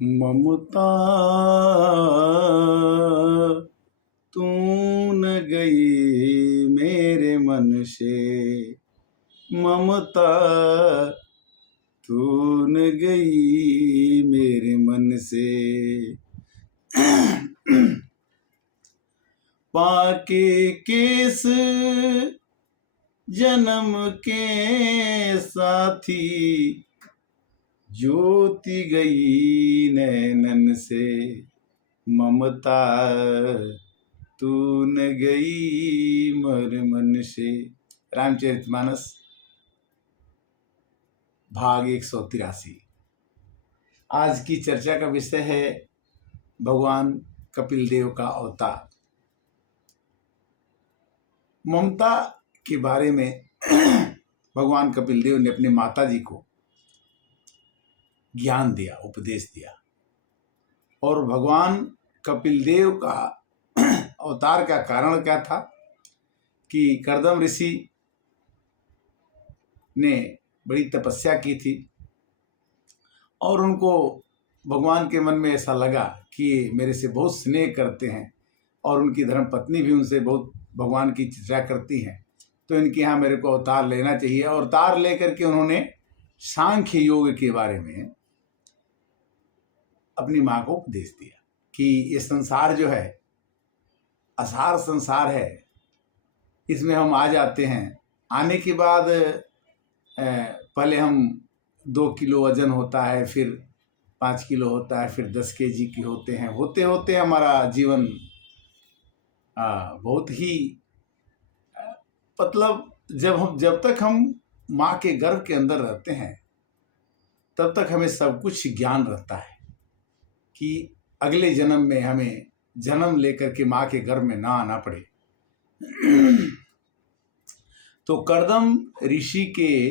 ममता तू न गई मेरे मन से, ममता तू न गई मेरे मन से। पाके केस जन्म के साथी, ज्योति गई नैनन से, ममता तू न गई मोर मन से। रामचरितमानस भाग 183। आज की चर्चा का विषय है भगवान कपिल देव का अवतार। ममता के बारे में भगवान कपिल देव ने अपनी माता जी को ज्ञान दिया, उपदेश दिया। और भगवान कपिल देव का अवतार का कारण क्या था कि कर्दम ऋषि ने बड़ी तपस्या की थी और उनको भगवान के मन में ऐसा लगा कि मेरे से बहुत स्नेह करते हैं और उनकी धर्म पत्नी भी उनसे बहुत भगवान की चर्चा करती हैं, तो इनके यहाँ मेरे को अवतार लेना चाहिए। और अवतार लेकर के उन्होंने सांख्य योग के बारे में अपनी माँ को उपदेश दिया कि ये संसार जो है असार संसार है, इसमें हम आ जाते हैं। आने के बाद पहले हम 2 किलो वजन होता है, फिर 5 किलो होता है, फिर 10 केजी की होते हैं। होते होते हमारा जीवन बहुत ही मतलब जब तक हम माँ के गर्भ के अंदर रहते हैं तब तक हमें सब कुछ ज्ञान रहता है कि अगले जन्म में हमें जन्म लेकर के माँ के गर्भ में ना आना पड़े। तो कर्दम ऋषि के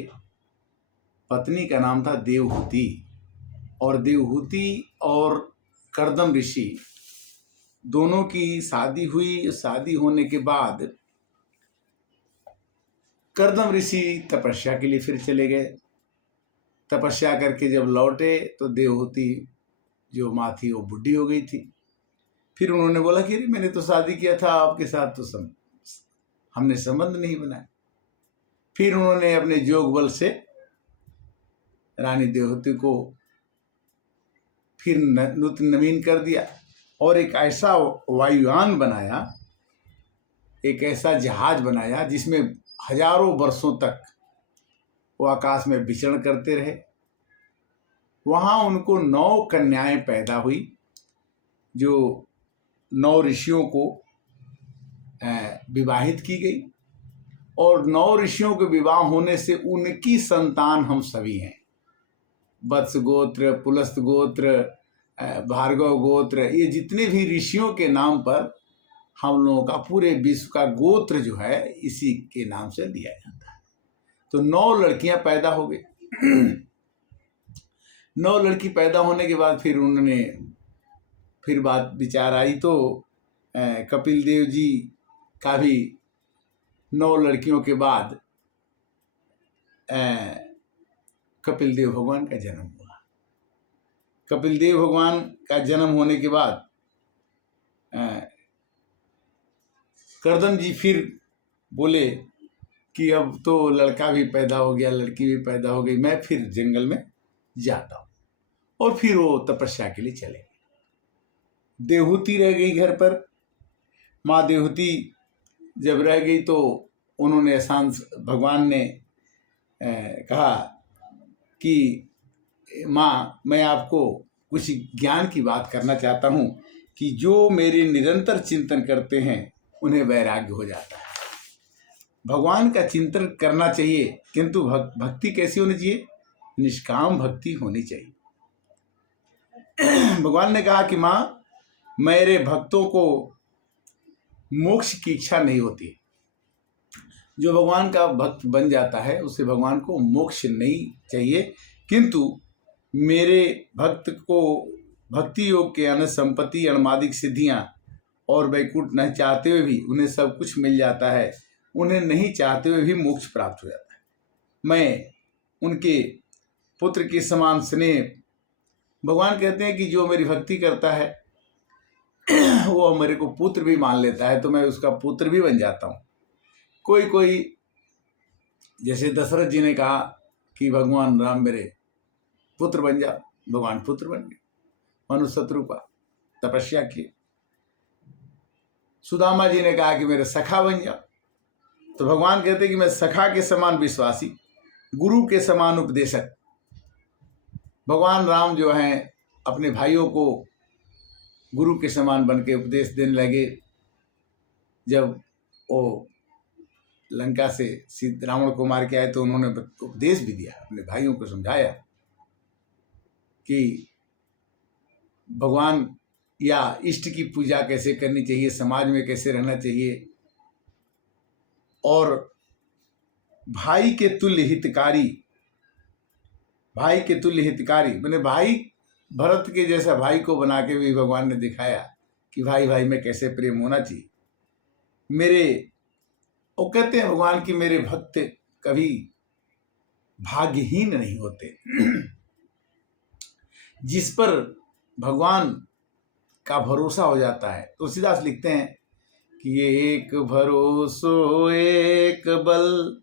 पत्नी का नाम था देवहूति, और देवहूति और कर्दम ऋषि दोनों की शादी हुई। शादी होने के बाद कर्दम ऋषि तपस्या के लिए फिर चले गए। तपस्या करके जब लौटे तो देवहूति जो माँ थी वो बुढ़ी हो गई थी। फिर उन्होंने बोला कि मैंने तो शादी किया था आपके साथ, तो हमने संबंध नहीं बनाया। फिर उन्होंने अपने जोग बल से रानी देवहूति को फिर नवीन कर दिया और एक ऐसा वायुयान बनाया, एक ऐसा जहाज बनाया जिसमें हजारों वर्षों तक वो आकाश में विचरण करते रहे। वहाँ उनको 9 कन्याएं पैदा हुई जो 9 ऋषियों को विवाहित की गई, और 9 ऋषियों के विवाह होने से उनकी संतान हम सभी हैं। वत्स गोत्र, पुलस्त गोत्र, भार्गव गोत्र, ये जितने भी ऋषियों के नाम पर हम लोगों का पूरे विश्व का गोत्र जो है इसी के नाम से लिया जाता है। तो 9 लड़कियां पैदा हो गई। 9 लड़की पैदा होने के बाद फिर बात विचार आई तो कपिल देव जी का भी 9 लड़कियों के बाद कपिल देव भगवान का जन्म हुआ। कपिल देव भगवान का जन्म होने के बाद कर्दम जी फिर बोले कि अब तो लड़का भी पैदा हो गया, लड़की भी पैदा हो गई, मैं फिर जंगल में जाता हूँ। और फिर वो तपस्या के लिए चले गए। देवहूति रह गई घर पर। माँ देवहूति जब रह गई तो उन्होंने भगवान ने कहा कि माँ, मैं आपको कुछ ज्ञान की बात करना चाहता हूँ कि जो मेरे निरंतर चिंतन करते हैं उन्हें वैराग्य हो जाता है। भगवान का चिंतन करना चाहिए, किंतु भक्ति कैसी होनी चाहिए? निष्काम भक्ति होनी चाहिए। भगवान ने कहा कि माँ, मेरे भक्तों को मोक्ष की इच्छा नहीं होती। जो भगवान का भक्त बन जाता है उसे भगवान को मोक्ष नहीं चाहिए, किंतु मेरे भक्त को भक्ति योग के अनंत संपत्ति, अणमादिक सिद्धियां और वैकुंठ नहीं चाहते हुए भी उन्हें सब कुछ मिल जाता है। उन्हें नहीं चाहते हुए भी मोक्ष प्राप्त हो जाता है। मैं उनके पुत्र के समान स्नेह भगवान कहते हैं कि जो मेरी भक्ति करता है वो मेरे को पुत्र भी मान लेता है, तो मैं उसका पुत्र भी बन जाता हूँ। कोई कोई, जैसे दशरथ जी ने कहा कि भगवान राम मेरे पुत्र बन जा, भगवान पुत्र बन गए, मनुष्य शत्रुपा तपस्या की। सुदामा जी ने कहा कि मेरे सखा बन जा, तो भगवान कहते कि मैं सखा के समान विश्वासी, गुरु के समान उपदेशक। भगवान राम जो हैं अपने भाइयों को गुरु के समान बन के उपदेश देने लगे। जब वो लंका से रावण को मार के आए तो उन्होंने उपदेश भी दिया, अपने भाइयों को समझाया कि भगवान या इष्ट की पूजा कैसे करनी चाहिए, समाज में कैसे रहना चाहिए, और भाई के तुल्य हितकारी, भाई के तुल्य हितकारी मैंने भाई भरत के जैसा भाई को बना के भी भगवान ने दिखाया कि भाई भाई में कैसे प्रेम होना चाहिए। मेरे वो कहते हैं भगवान की मेरे भक्त कभी भाग्यहीन नहीं होते। जिस पर भगवान का भरोसा हो जाता है, तुलसीदास लिखते हैं कि एक भरोसो एक बल,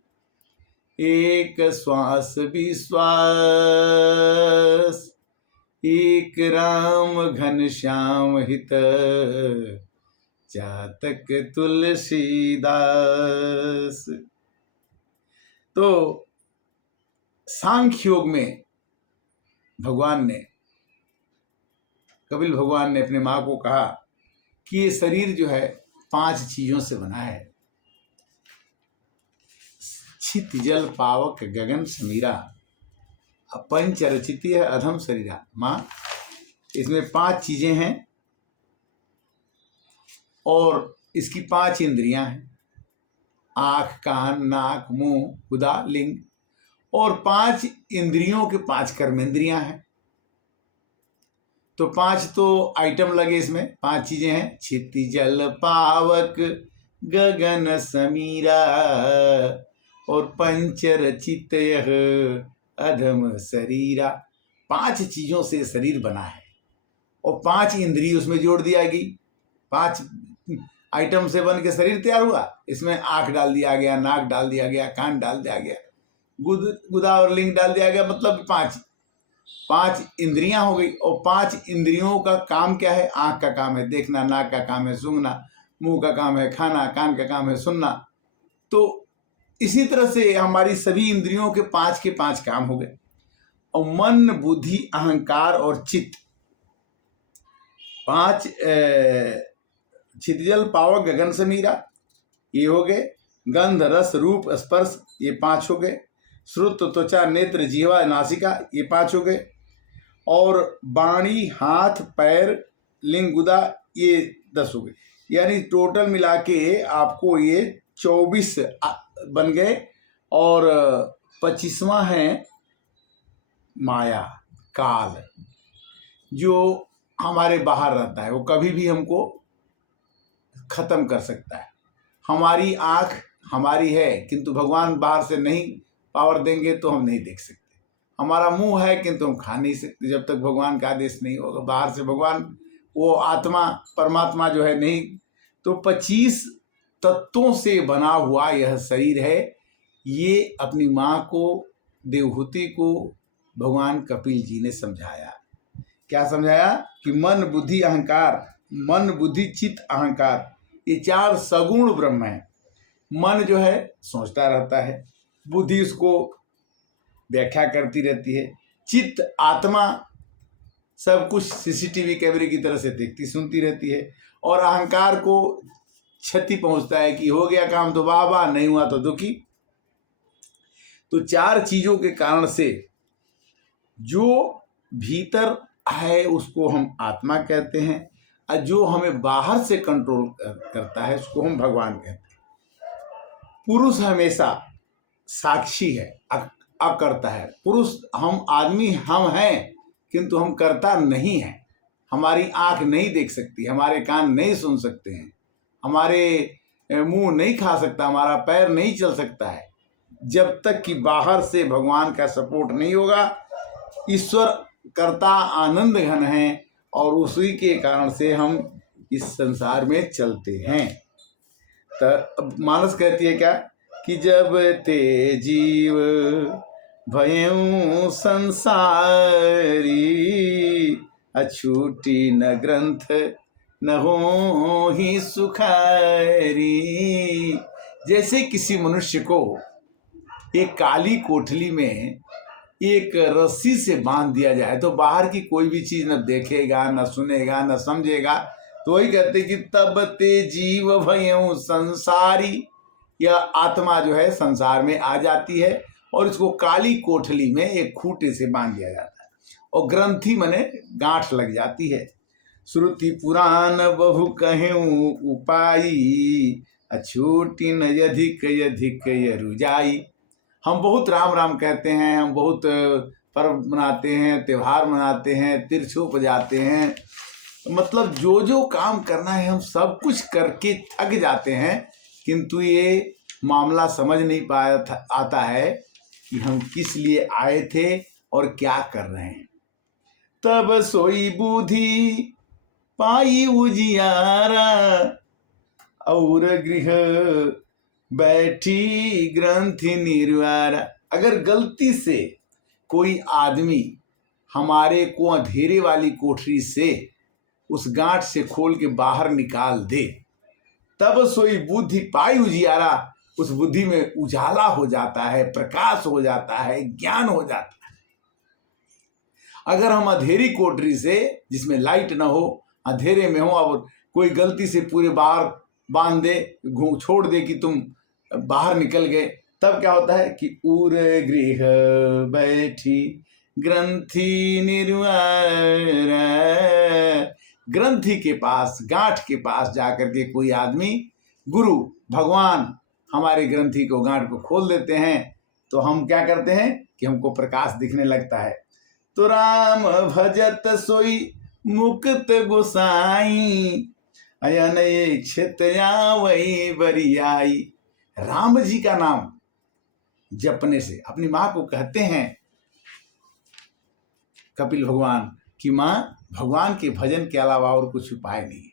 एक श्वास विश्वास, एक राम घन श्याम हित, चातक तुलसीदास। तो सांख्य योग में भगवान ने, कपिल भगवान ने अपने माँ को कहा कि ये शरीर जो है 5 चीजों से बना है, छित जल पावक गगन समीरा, पंच रचित अधम शरीरा। माँ, इसमें 5 चीजें हैं और इसकी 5 इंद्रियां हैं, आँख, कान, नाक, मुंह, गुदा, लिंग, और 5 इंद्रियों के 5 कर्मेंद्रियां हैं। तो 5 तो आइटम लगे इसमें, 5 चीजें हैं, छिति जल पावक गगन समीरा और पंच रचित अधम शरीरा। 5 चीजों से शरीर बना है और 5 इंद्रिय उसमें जोड़ दिया गई। 5 आइटम से बन के शरीर तैयार हुआ। इसमें आंख डाल दिया गया, नाक डाल दिया गया, कान डाल दिया गया, गुदा और लिंग डाल दिया गया, मतलब 5 इंद्रियां हो गई। और 5 इंद्रियों का काम क्या है? आंख का काम है देखना, नाक का काम है सूंघना, मुंह का काम है खाना, कान का काम है सुनना। तो इसी तरह से हमारी सभी इंद्रियों के 5 काम हो गए। और मन, बुद्धि, अहंकार और चित्त, 5 छितजल पावक गगन समीरा ये हो गए। गंध रस रूप स्पर्श ये 5 हो गए। श्रुत त्वचा नेत्र जीवा नासिका ये 5 हो गए। और वाणी हाथ पैर लिंग गुदा ये 10 हो गए। यानी टोटल मिला के आपको ये 24 बन गए। और 25वां है माया, काल, जो हमारे बाहर रहता है, वो कभी भी हमको खत्म कर सकता है। हमारी आँख हमारी है किंतु भगवान बाहर से नहीं पावर देंगे तो हम नहीं देख सकते। हमारा मुंह है किंतु हम खा नहीं सकते जब तक भगवान का आदेश नहीं होगा। बाहर से भगवान, वो आत्मा परमात्मा जो है नहीं। तो 25 तत्वों से बना हुआ यह शरीर है। ये अपनी माँ को, देवहूति को भगवान कपिल जी ने समझाया। क्या समझाया? कि मन बुद्धि अहंकार, मन बुद्धि चित्त अहंकार, ये 4 सगुण ब्रह्म है। मन जो है सोचता रहता है, बुद्धि उसको व्याख्या करती रहती है, चित्त आत्मा सब कुछ सीसीटीवी कैमरे की तरह से देखती सुनती रहती है, और अहंकार को क्षति पहुंचता है कि हो गया काम तो वाह वाह, नहीं हुआ तो दुखी। तो 4 चीजों के कारण से जो भीतर है उसको हम आत्मा कहते हैं, और जो हमें बाहर से कंट्रोल करता है उसको हम भगवान कहते हैं। पुरुष हमेशा साक्षी है, अकर्ता है। पुरुष हम आदमी हम हैं किंतु हम कर्ता नहीं हैं। हमारी आंख नहीं देख सकती, हमारे कान नहीं सुन सकते हैं, हमारे मुंह नहीं खा सकता, हमारा पैर नहीं चल सकता है। जब तक कि बाहर से भगवान का सपोर्ट नहीं होगा, ईश्वर कर्ता आनंद घन है और उसी के कारण से हम इस संसार में चलते हैं। तो अब मानस कहती है क्या कि जब ते जीव भयऊ संसारी, अछूटी न ग्रंथ न हो ही सुखारी। जैसे किसी मनुष्य को एक काली कोठली में एक रस्सी से बांध दिया जाए तो बाहर की कोई भी चीज न देखेगा, न सुनेगा, न समझेगा। तो वही कहते कि तब ते जीव भयऊ संसारी, यह आत्मा जो है संसार में आ जाती है और इसको काली कोठली में एक खूंटे से बांध दिया जाता है और ग्रंथि मने गांठ लग जाती है। श्रुति पुराण बहु कहूँ उपाई, अछूटी न यधिक यधिक यरुजाई। हम बहुत राम राम कहते हैं, हम बहुत पर्व मनाते हैं, त्यौहार मनाते हैं, तीर्थों जाते हैं, मतलब जो जो काम करना है हम सब कुछ करके थक जाते हैं, किंतु ये मामला समझ नहीं आता है कि हम किस लिए आए थे और क्या कर रहे हैं। तब सोई बुद्धि पाई उजियारा, और गृह बैठी ग्रंथि निर्वारा। अगर गलती से कोई आदमी हमारे को अंधेरे वाली कोठरी से उस गांठ से खोल के बाहर निकाल दे, तब सोई बुद्धि पाई उजियारा, उस बुद्धि में उजाला हो जाता है, प्रकाश हो जाता है, ज्ञान हो जाता है। अगर हम अंधेरी कोठरी से जिसमें लाइट ना हो, अंधेरे में हो और कोई गलती से पूरे बाहर बांध दे, छोड़ दे कि तुम बाहर निकल गए, तब क्या होता है कि उर गृह बैठी ग्रंथि निर्वारा। ग्रंथि के पास, गांठ के पास जाकर के कोई आदमी, गुरु भगवान हमारे ग्रंथि को, गांठ को खोल देते हैं, तो हम क्या करते हैं कि हमको प्रकाश दिखने लगता है। तो राम भजत सोई मुक्त गोसाई, अयन इच्छित वही बरियाई। राम जी का नाम जपने से, अपनी माँ को कहते हैं कपिल भगवान कि माँ, भगवान के भजन के अलावा और कुछ उपाय नहीं है।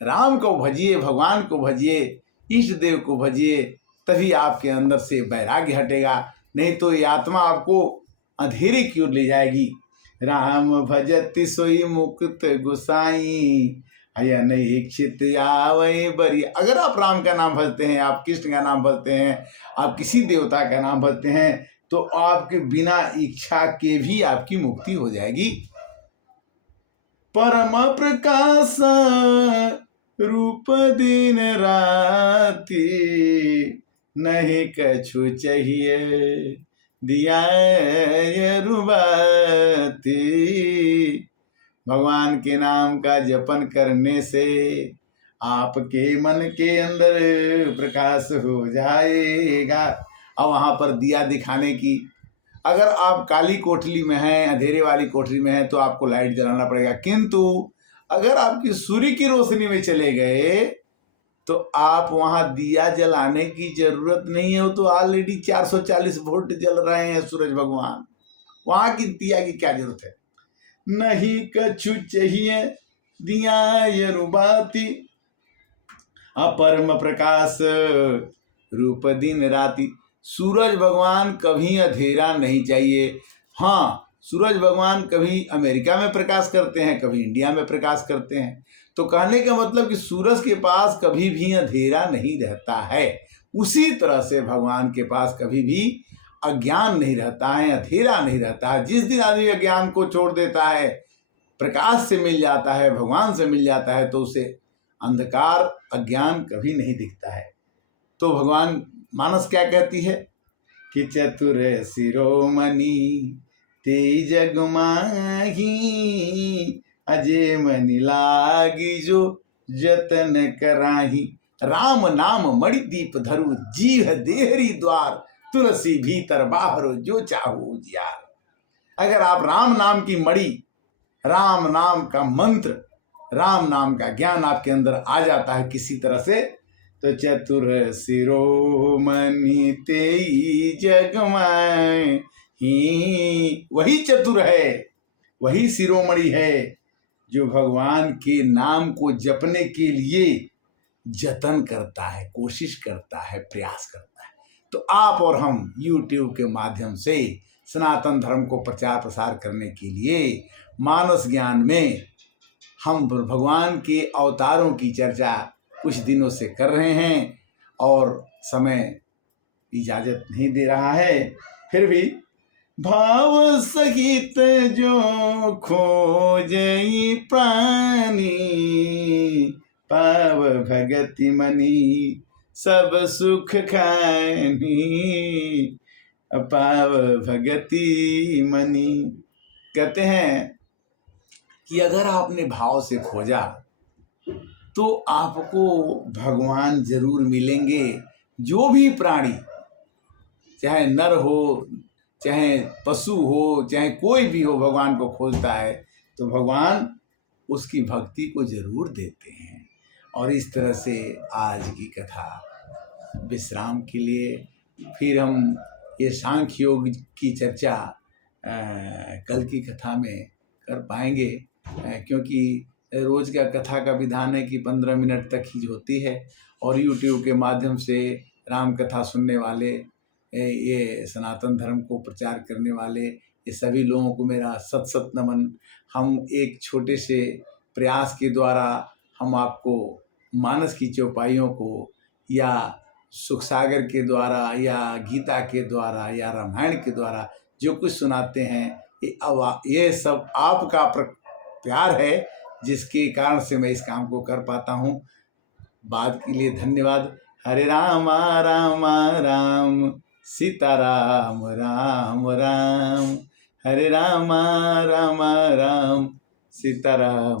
राम को भजिए, भगवान को भजिए, इष्ट देव को भजिए, तभी आपके अंदर से वैराग्य हटेगा, नहीं तो ये आत्मा आपको अंधेरे की ओर ले जाएगी। राम भजति सोई मुक्त गोसाई, अयन इच्छित आवै बरी। अगर आप राम का नाम भजते हैं, आप कृष्ण का नाम भजते हैं, आप किसी देवता का नाम भजते हैं, तो आपके बिना इच्छा के भी आपकी मुक्ति हो जाएगी। परम प्रकाश रूप दिन राति, नहीं कछु चाहिए दिया रुबाती। भगवान के नाम का जपन करने से आपके मन के अंदर प्रकाश हो जाएगा। और वहाँ पर दिया दिखाने की, अगर आप काली कोठरी में हैं, अंधेरे वाली कोठरी में हैं, तो आपको लाइट जलाना पड़ेगा, किंतु अगर आपकी सूर्य की रोशनी में चले गए तो आप वहाँ दिया जलाने की जरूरत नहीं है। वो तो ऑलरेडी 440 वोल्ट जल रहे हैं सूरज भगवान, वहाँ की दिया की क्या जरूरत है। नहीं कछु चाहिए दिया रुबाती, अपरम प्रकाश रूप दिन राति। सूरज भगवान कभी अंधेरा नहीं चाहिए। हाँ, सूरज भगवान कभी अमेरिका में प्रकाश करते हैं, कभी इंडिया में प्रकाश करते हैं। तो कहने का मतलब कि सूरज के पास कभी भी अंधेरा नहीं रहता है। उसी तरह से भगवान के पास कभी भी अज्ञान नहीं रहता है, अंधेरा नहीं रहता है। जिस दिन आदमी अज्ञान को छोड़ देता है, प्रकाश से मिल जाता है, भगवान से मिल जाता है, तो उसे अंधकार, अज्ञान कभी नहीं दिखता है। तो भगवान मानस क्या कहती है कि चतुर शिरोमणि ते जग माही, अजय मनि लागी जो जतन कराही। राम नाम मणि दीप धरु, जीव देहरी द्वार, तुलसी भीतर बाहर जो चाहो उजियार। अगर आप राम नाम की मणि, राम नाम का मंत्र, राम नाम का ज्ञान आपके अंदर आ जाता है किसी तरह से, तो चतुर शिरोमणि तेई जग माही, वही चतुर है वही शिरोमणि है जो भगवान के नाम को जपने के लिए जतन करता है, कोशिश करता है, प्रयास करता है। तो आप और हम YouTube के माध्यम से सनातन धर्म को प्रचार प्रसार करने के लिए मानस ज्ञान में हम भगवान के अवतारों की चर्चा कुछ दिनों से कर रहे हैं और समय इजाजत नहीं दे रहा है, फिर भी भाव सहित जो खोजई प्राणी, पाव भगति मनी सब सुख खानी, पाव भगति मनी। कहते हैं कि अगर आपने भाव से खोजा तो आपको भगवान जरूर मिलेंगे। जो भी प्राणी, चाहे नर हो, चाहे पशु हो, चाहे कोई भी हो, भगवान को खोजता है तो भगवान उसकी भक्ति को जरूर देते हैं। और इस तरह से आज की कथा विश्राम के लिए फिर हम ये सांख्य योग की चर्चा कल की कथा में कर पाएंगे, क्योंकि रोज का कथा का विधान है कि 15 मिनट तक ही होती है। और YouTube के माध्यम से राम कथा सुनने वाले, ये सनातन धर्म को प्रचार करने वाले, ये सभी लोगों को मेरा सत सत नमन। हम एक छोटे से प्रयास के द्वारा हम आपको मानस की चौपाइयों को या सुख सागर के द्वारा या गीता के द्वारा या रामायण के द्वारा जो कुछ सुनाते हैं, ये सब आपका प्यार है, जिसके कारण से मैं इस काम को कर पाता हूँ। बात के लिए धन्यवाद। हरे राम राम राम सीता राम राम राम, हरे राम राम राम सीता राम।